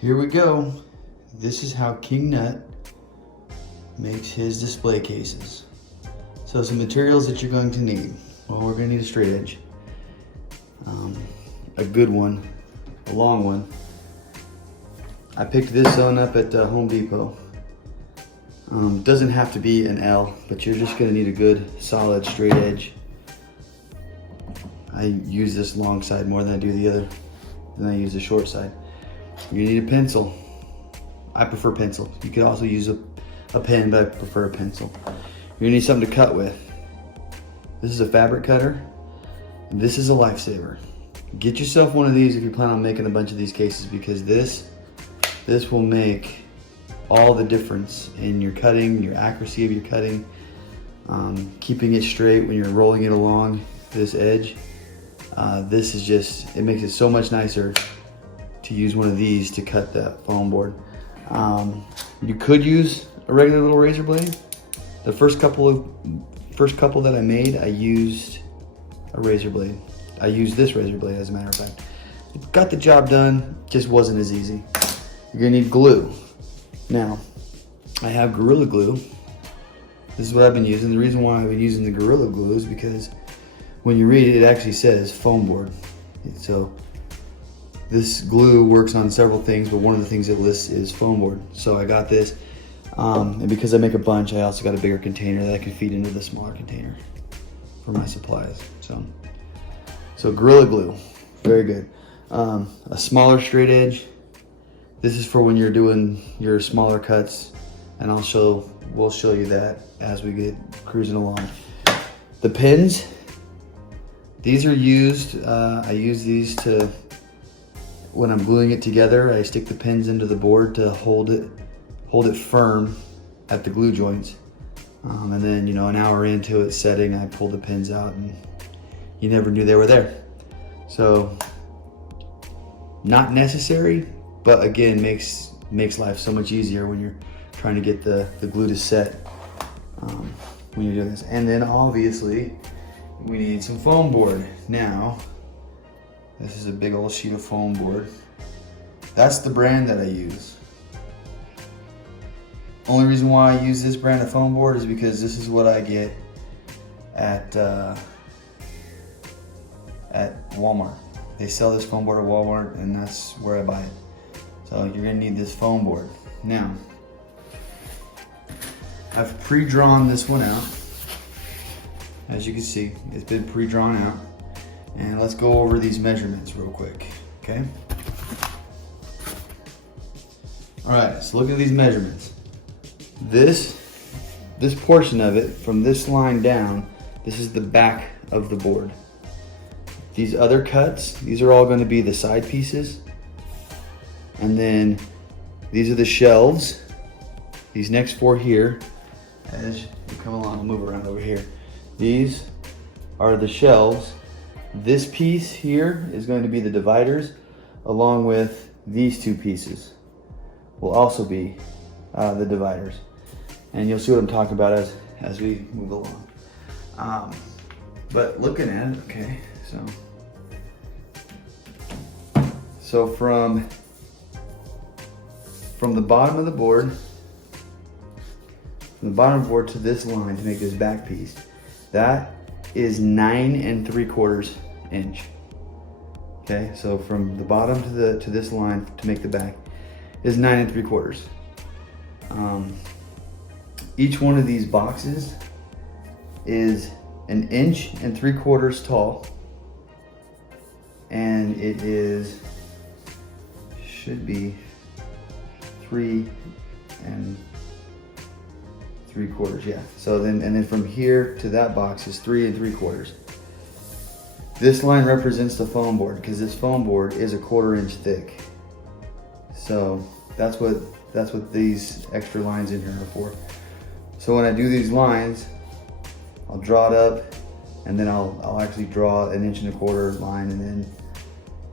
Here we go. This is how King Nut makes his display cases. So some materials that you're going to need. Well, we're going to need a straight edge, a good one, a long one. I picked this one up at Home Depot. Doesn't have to be an L, but you're just going to need a good solid straight edge. I use this long side more than I do the other, than I use the short side. You need a pencil. I prefer pencil. You could also use a pen, but I prefer a pencil. You're gonna need something to cut with. This is a fabric cutter. This is a lifesaver. Get yourself one of these if you plan on making a bunch of these cases, because this will make all the difference in your cutting, your accuracy of your cutting, keeping it straight when you're rolling it along this edge. This is just, it makes it so much nicer to use one of these to cut that foam board. You could use a regular little razor blade. The first couple that I made, I used a razor blade. I used this razor blade, as a matter of fact. It got the job done, just wasn't as easy. You're gonna need glue. Now, I have Gorilla Glue. This is what I've been using. The reason why I've been using the Gorilla Glue is because when you read it, it actually says foam board. So this glue works on several things, but one of the things it lists is foam board. So I got this, and because I make a bunch, I also got a bigger container that I can feed into the smaller container for my supplies. So Gorilla Glue, very good. A smaller straight edge. This is for when you're doing your smaller cuts, and we'll show you that as we get cruising along. The pins, these are used, I use these to, when I'm gluing it together, I stick the pins into the board to hold it firm at the glue joints. And then, you know, an hour into it setting, I pull the pins out and you never knew they were there. So, not necessary, but again, makes life so much easier when you're trying to get the glue to set when you're doing this. And then obviously, we need some foam board. Now, this is a big old sheet of foam board. That's the brand that I use. Only reason why I use this brand of foam board is because this is what I get at Walmart. They sell this foam board at Walmart, and that's where I buy it. So you're gonna need this foam board. Now, I've pre-drawn this one out. As you can see, it's been pre-drawn out. And let's go over these measurements real quick, okay? All right, so look at these measurements. This portion of it, from this line down, this is the back of the board. These other cuts, these are all gonna be the side pieces. And then these are the shelves. These next four here, as you come along, I'll move around over here. These are the shelves. This piece here is going to be the dividers, along with these two pieces will also be the dividers. And you'll see what I'm talking about as we move along. But looking at it, okay, so from the bottom of the board, to this line to make this back piece, that is 9 3/4 inch. Okay, so from the bottom to this line to make the back is 9 3/4. Each one of these boxes is 1 3/4 inches tall, and it should be 3 3/4, yeah. So then from here to that box is 3 3/4. This line represents the foam board, because this foam board is 1/4 inch thick. So that's what these extra lines in here are for. So when I do these lines, I'll draw it up, and then I'll actually draw an 1.25 inch line, and then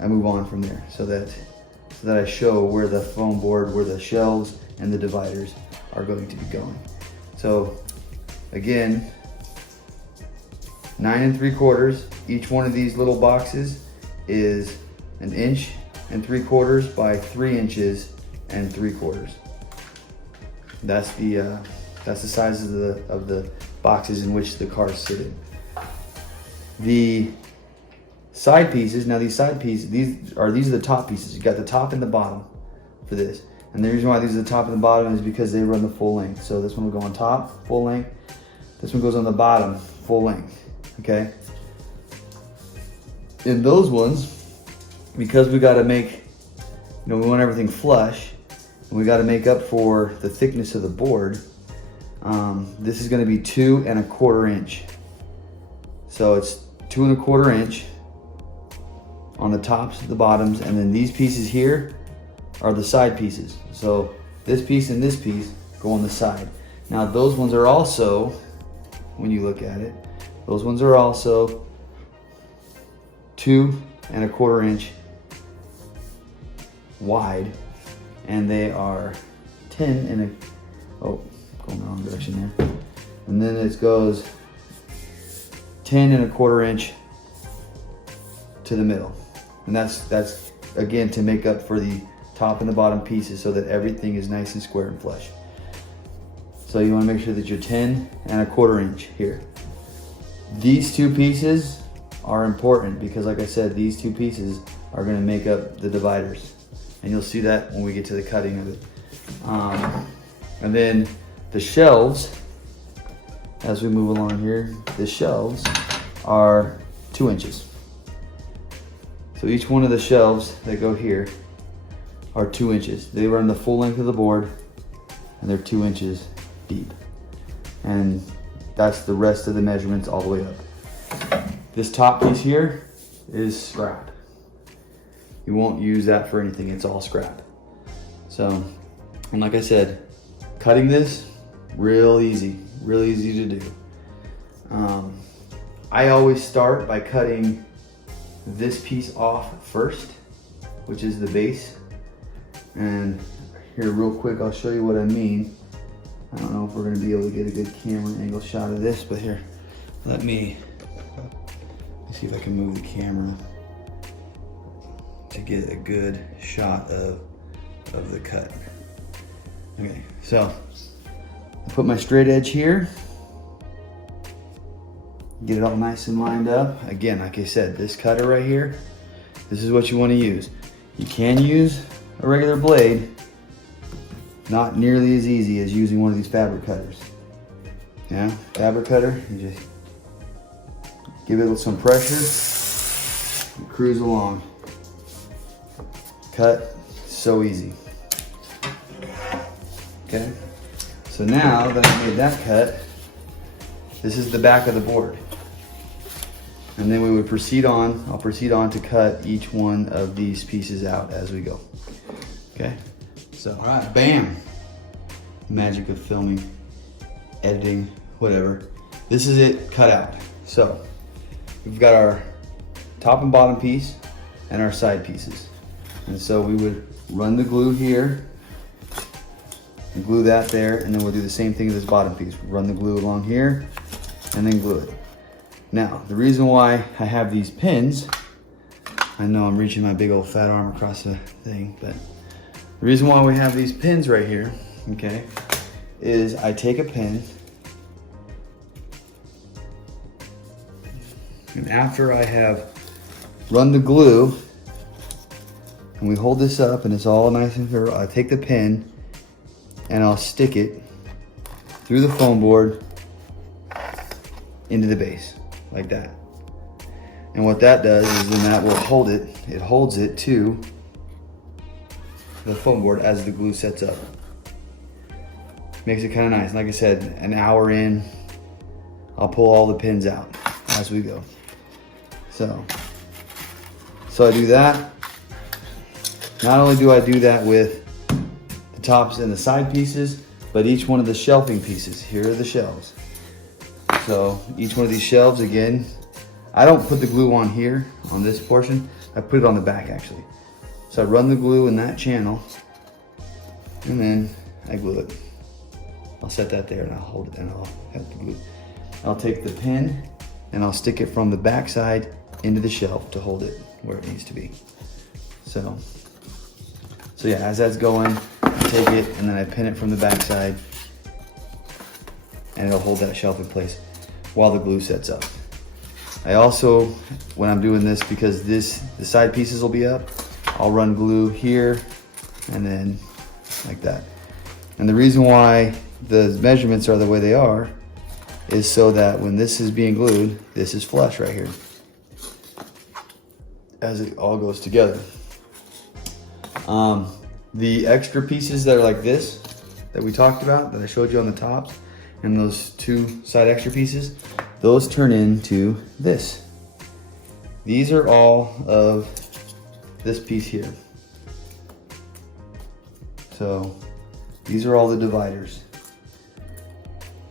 I move on from there, so that I show where the foam board, where the shelves and the dividers are going to be going. So again, 9 3/4. Each one of these little boxes is 1.75 inches by 3 3/4 inches. That's the size of the boxes in which the cars sit in. The side pieces, now these side pieces, these are the top pieces. You got the top and the bottom for this. And the reason why these are the top and the bottom is because they run the full length. So this one will go on top, full length. This one goes on the bottom, full length, okay? In those ones, because we gotta make, we want everything flush, and we gotta make up for the thickness of the board, this is gonna be 2 1/4 inch. So it's 2 1/4 inch on the tops, the bottoms, and then these pieces here are the side pieces. So this piece and this piece go on the side. Now those ones are also, when you look at it, those ones are also 2 1/4 inch wide, and they are 10 going the wrong direction there. And then it goes 10 1/4 inch to the middle. And that's again to make up for the top and the bottom pieces, so that everything is nice and square and flush. So you want to make sure that you're 10 1/4 inch here. These two pieces are important because, like I said, these two pieces are going to make up the dividers, and you'll see that when we get to the cutting of it. And then the shelves, as we move along here, the shelves are 2 inches. So each one of the shelves that go here are 2 inches. They run the full length of the board, and they're 2 inches deep. And that's the rest of the measurements all the way up. This top piece here is scrap. You won't use that for anything, it's all scrap. So, and like I said, cutting this, real easy to do. I always start by cutting this piece off first, which is the base. And here real quick, I'll show you what I mean. I don't know if we're gonna be able to get a good camera angle shot of this, but here, let me see if I can move the camera to get a good shot of the cut. Okay, so I put my straight edge here, get it all nice and lined up. Again, like I said, this cutter right here, this is what you want to use. You can use a regular blade, not nearly as easy as using one of these fabric cutters. Yeah, fabric cutter, you just give it some pressure and cruise along. Cut, so easy. Okay, so now that I made that cut, this is the back of the board. And then we would proceed on, I'll proceed on to cut each one of these pieces out as we go. Okay, so, all right, bam. Magic of filming, editing, whatever. This is it cut out. So, we've got our top and bottom piece and our side pieces. And so we would run the glue here, and glue that there, and then we'll do the same thing with this bottom piece. Run the glue along here, and then glue it. Now, the reason why I have these pins, I know I'm reaching my big old fat arm across the thing, but the reason why we have these pins right here, okay, is I take a pin, and after I have run the glue, and we hold this up and it's all nice and firm, I take the pin and I'll stick it through the foam board into the base, like that. And what that does is then that will hold it, it holds it to the foam board as the glue sets up. Makes it kind of nice. Like I said, an hour in, I'll pull all the pins out as we go. So I do that. not only do I do that with the tops and the side pieces, but each one of the shelving pieces. Here are the shelves. So each one of these shelves, again, I don't put the glue on here, on this portion. I put it on the back actually. So I run the glue in that channel and then I glue it. I'll set that there and I'll hold it and I'll have the glue. I'll take the pin and I'll stick it from the back side into the shelf to hold it where it needs to be. So yeah, as that's going, I take it and then I pin it from the back side and it'll hold that shelf in place while the glue sets up. I also, when I'm doing this, because the side pieces will be up, I'll run glue here and then like that. And the reason why the measurements are the way they are is so that when this is being glued, this is flush right here as it all goes together. The extra pieces that are like this, that we talked about, that I showed you on the tops, and those two side extra pieces, those turn into this. These are all of this piece here. So these are all the dividers.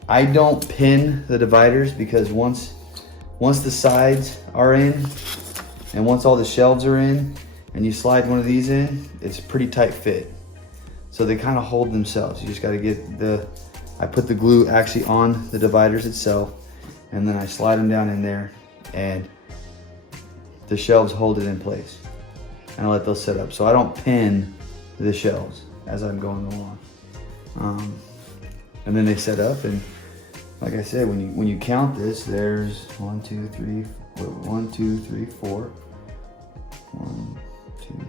I don't pin the dividers because once the sides are in and once all the shelves are in and you slide one of these in, it's a pretty tight fit. So they kind of hold themselves. You just got to get I put the glue actually on the dividers itself and then I slide them down in there and the shelves hold it in place. And I let those set up. So I don't pin the shelves as I'm going along. And then they set up, and like I said, when you count this, there's 1, 2, 3, 4, 1, 2, 3, 4, 1, 2, 3,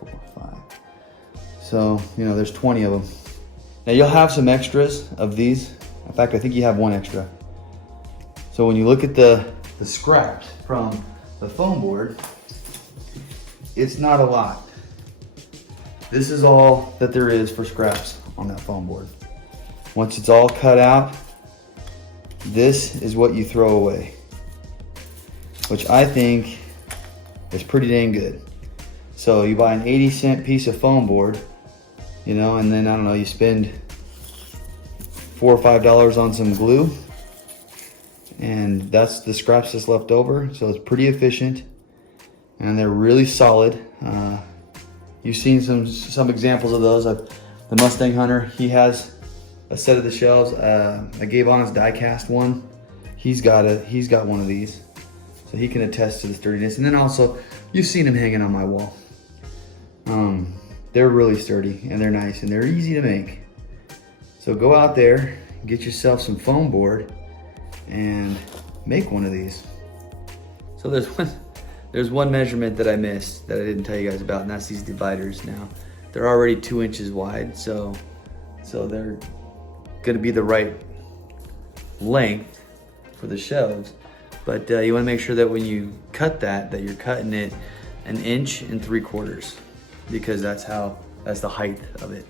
4, 5. So, you know, there's 20 of them. Now you'll have some extras of these. In fact, I think you have one extra. So when you look at the scraps from the foam board, it's not a lot. This is all that there is for scraps on that foam board. Once it's all cut out, this is what you throw away, which I think is pretty dang good. So you buy an 80-cent piece of foam board, you know, and then I don't know, you spend $4 or $5 on some glue, and that's the scraps that's left over. So it's pretty efficient, and they're really solid. You've seen some examples of those. The Mustang Hunter, he has a set of the shelves. I gave on his Diecast one. He's got one of these, so he can attest to the sturdiness. And then also, you've seen them hanging on my wall. They're really sturdy and they're nice and they're easy to make. So go out there, get yourself some foam board, and make one of these. So there's one measurement that I missed that I didn't tell you guys about, and that's these dividers. Now they're already 2 inches wide, so they're gonna be the right length for the shelves. But you wanna make sure that when you cut that you're cutting it 1 3/4 inches, because that's the height of it.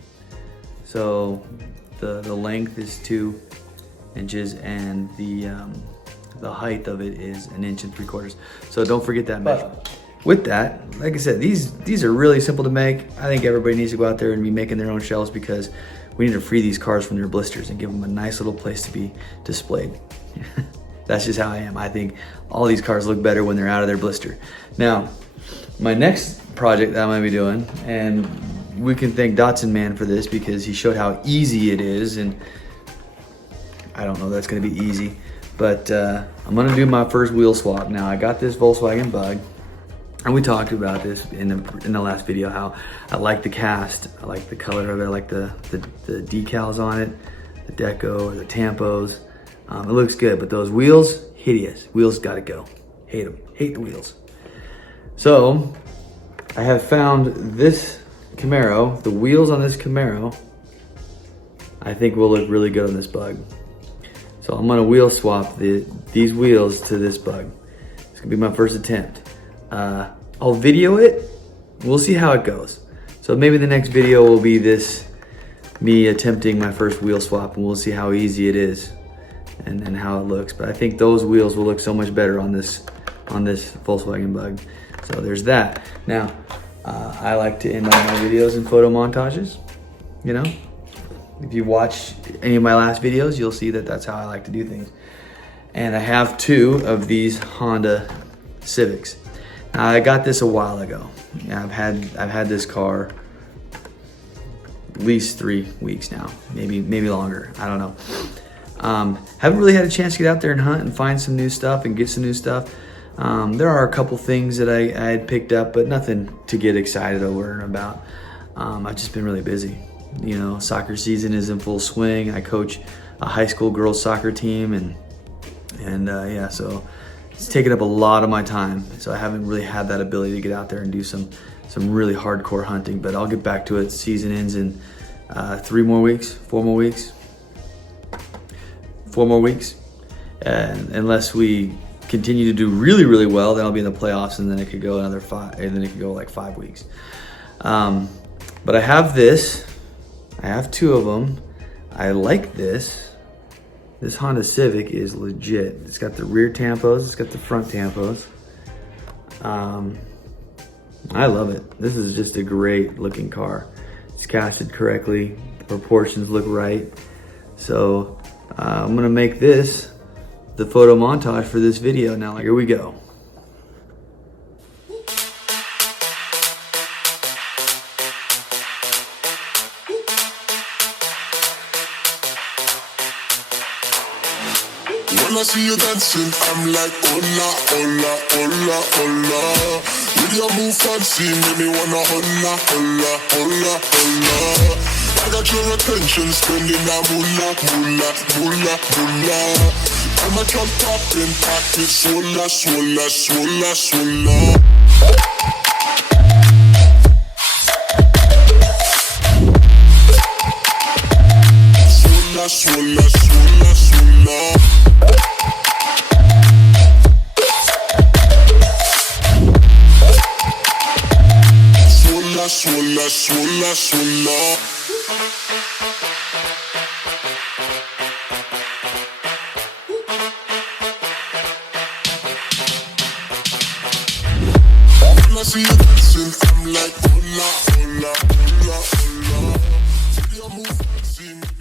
So the length is 2 inches and the height of it is 1 3/4 inches. So don't forget that measurement. With that, like I said, these are really simple to make. I think everybody needs to go out there and be making their own shelves, because we need to free these cars from their blisters and give them a nice little place to be displayed. That's just how I am. I think all these cars look better when they're out of their blister. Now, my next project that I'm gonna be doing, and we can thank Dotson Man for this because he showed how easy it is, and I don't know that's gonna be easy, but I'm gonna do my first wheel swap. Now, I got this Volkswagen Bug, and we talked about this in the last video, how I like the cast, I like the color of it, I like the decals on it, the deco or the tampos. It looks good, but those wheels, hideous. Wheels gotta go. Hate them. Hate the wheels. So I have found this Camaro. The wheels on this Camaro, I think will look really good on this Bug. So I'm gonna wheel swap these wheels to this Bug. It's gonna be my first attempt. I'll video it. We'll see how it goes. So maybe the next video will be me attempting my first wheel swap, and we'll see how easy it is and how it looks. But I think those wheels will look so much better on this Volkswagen Bug. So there's that. Now, I like to end all my videos in photo montages, you know? If you watch any of my last videos, you'll see that that's how I like to do things. And I have 2 of these Honda Civics. Now, I got this a while ago. I've had this car at least 3 weeks now, maybe longer. I don't know. Haven't really had a chance to get out there and hunt and find some new stuff and get some new stuff. There are a couple things that I had picked up, but nothing to get excited over and about. I've just been really busy. You know, soccer season is in full swing. I coach a high school girls soccer team, and yeah, so it's taken up a lot of my time. So I haven't really had that ability to get out there and do some really hardcore hunting, but I'll get back to it. Season ends in 4 more weeks. And unless we continue to do really, really well, then I'll be in the playoffs, and then it could go another 5, and then it could go like 5 weeks. But I have this. I have 2 of them. I like this. This Honda Civic is legit. It's got the rear tampos, it's got the front tampos. I love it. This is just a great looking car. It's casted correctly, the proportions look right. So I'm gonna make this the photo montage for this video. Now, here we go. When I see you dancing, I'm like, hola, hola, hola, hola. With your move fancy, make me wanna hola, hola, hola, hola. I got your attention, spending that moolah, moolah, moolah, moolah. I'm a drop popping, pocket, swola, swola, swola, swola. Swola, swola, swola, swola. Swola, swola, swola. When I see you dancing, I'm like, hola, hola, hola, hola. With your move, see me.